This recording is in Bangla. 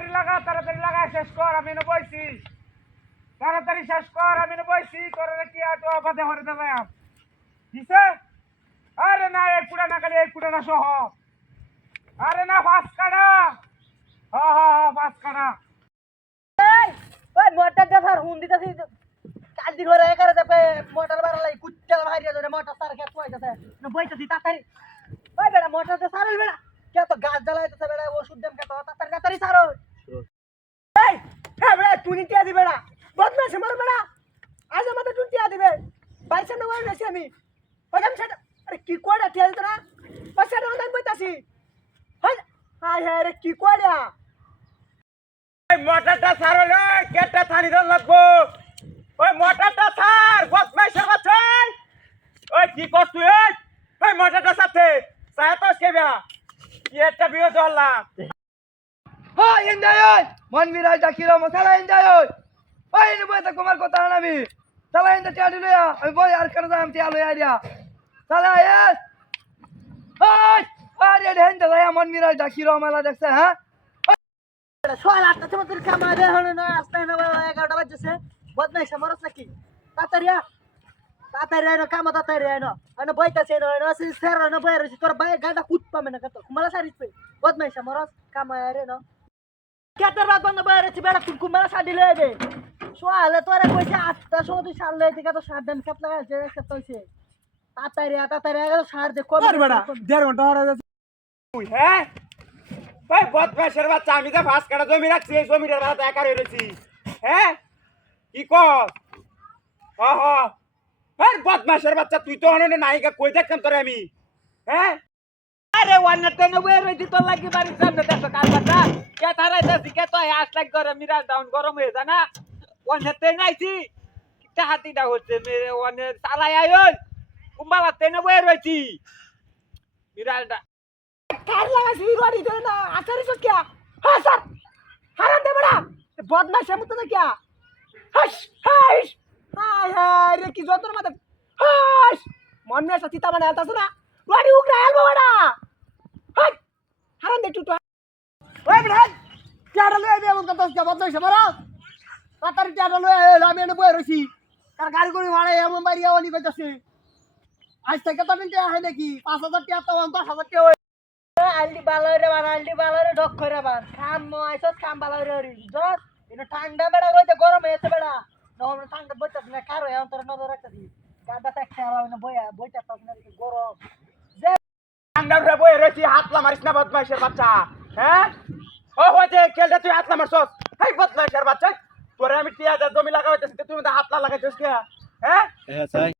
তাড়াতাড়ি লাগা শেষ কর, আমি না বইছি। তাড়াতাড়ি শেষ কর, আমি না বইছি। তোরে কি আটো আপাতে হরে দেবে দিছে? আরে না এই পুরা না খালি এই পুরা না সহ। আরে না ফাঁস কাটা। ফাঁস কাটা। ওই মোটরটা স্যার হুন দিতেছি কালদি ঘরে একারে যাবে মোটর বাড়ালাই কুচ্চাল ভাইরিয়া ধরে মোটর স্যার কে কইতাছে না বইতাছি তাড়াতাড়ি ওই বেটা মোটরটা সারল বেটা কে তো গাছ জ্বালাইতেছে বেটা ওষুধ দেম কে তো তাড়াতাড়ি সারল এই হ্যাঁ বেটা তুই টিয়া দিবে বেটা বদমাশ মার বেটা আজ আমাদের তুই টিয়া দিবে বাইসে না ওই নেছি আমি ওই আমি সেটা আরে কি কইরা টিয়া দিত না পাশে না বইতাছি হাই হাই হাই রে কি কইরা মোটরটা ছাড়লে কেটে থানি দল লাগবো। ওই মোটরটা ছাড়, বদমাইশের বাচ্চা। ওই কি করছ তুই? ওই মোটরটা সাথে সায়াতস কেবা একটা বিয়ে ধরলাম। হ্যাঁ ইন্দায় মন মিরাজ ডাকিলো মশালা ইন্দায় ওই নিবই তো কুমার কথা আমি সালা ইন্দা টিয়া দিলো আমি বই আর করে দাম টিয়া লই আইয়া সালা এস ওই আরে ঢেন দা মন মিরাজ ডাকিলো আমালা দেখছে হ্যাঁ সোয়াল আটটা সময় তোর কামারে হলো না আসতে না 11টা বাজছে বদমাইশ মরস নাকি তাড়াতাড়ি আইনো কাম তাড়াতাড়ি আইনো বইতাছে না স্যার না বই রইছি তোর ভাই গাড়া কুত পাবে না কত কুমালা সারিস পে বদমাইশ মরস কামারে না কেতর রাত বন্ধ বই রইছি বেড়া তুই কুমালা সাদি লইবে সোয়ালে তোরে কইছে 8টা সময় তুই সার লইতে কত সার দেন কেত লাগাইছে কেত হইছে তাড়াতাড়ি আগে সার দে কবে বেটা 1.5 ঘন্টা হয়ে যাচ্ছে। তুই হ্যাঁ ওই বদমাইশের বাচ্চা, আমি যে ফাঁস কাটা জমি রাখছি এই জমিটার বাড়াতে একা রয়েছি। হ্যাঁ কি কর? হ্যাঁ বদমাইশের বাচ্চা, তুই তো অনেক নায়িকা কই দেখতাম তোরে আমি। হ্যাঁ আরে ওয়ান্না তেন বই রইছি তোর লাগি বাড়ি সামনে দেখো কাল বাটা কে থারাইতাছি কে তো আস লাগ করে মিরাজ ডাউন গরম হয়ে যায় না ওয়ান্না তেন আইছি কিটা হাতিটা হচ্ছে মেরে ওয়ান্না চালাই আইল কুম্বালা তেন বই রইছি মিরাজটা কার লাগাছি রড়ি ধরে না আসারি সো क्या हां सर হারাম দে বড়া বদমাশ মত না क्या হাস হাস হাই হাই রে কি যতর মাথা হাস মন মে সচিতা মানে আলতাছ না রড়ি উগরা আলবো বড়া হাই হারাম দে টুটো ওই বড়া চাড়া লই আইবে এমন কথা হচ্ছে বদমাশ মারা তাড়াতাড়ি চাড়া লই আমি এনে বই রইছি কার গাড়ি করে ভাড়া এমন বাড়িয়া অনি কইতাছে আজ থেকে তো মিলতে হয় নাকি 5000 টাকা তো 10000 টাকা আলদি বালারে ডক করে বান খাম আইছস খাম বালারে রি জস ইনো ঠান্ডা বেড়া রইতে গরম হয়েছে বেড়া নরম ঠান্ডা বইতাছ না কারো অন্তর নজর রাখতাছি গাডা তা খেলা না বইটা তো না গরম যে আন্ডার বই রয়েছি, হাতলা মারিস না বদমাইশের বাচ্চা। হ্যাঁ ও হইছে কেলটা তুই হাতলা মারছস। হেই বদমাইশের বাচ্চা, তোরে আমি টিয়া জমি লাগাইতেছি তুই মত হাতলা লাগাইছস কে? হ্যাঁ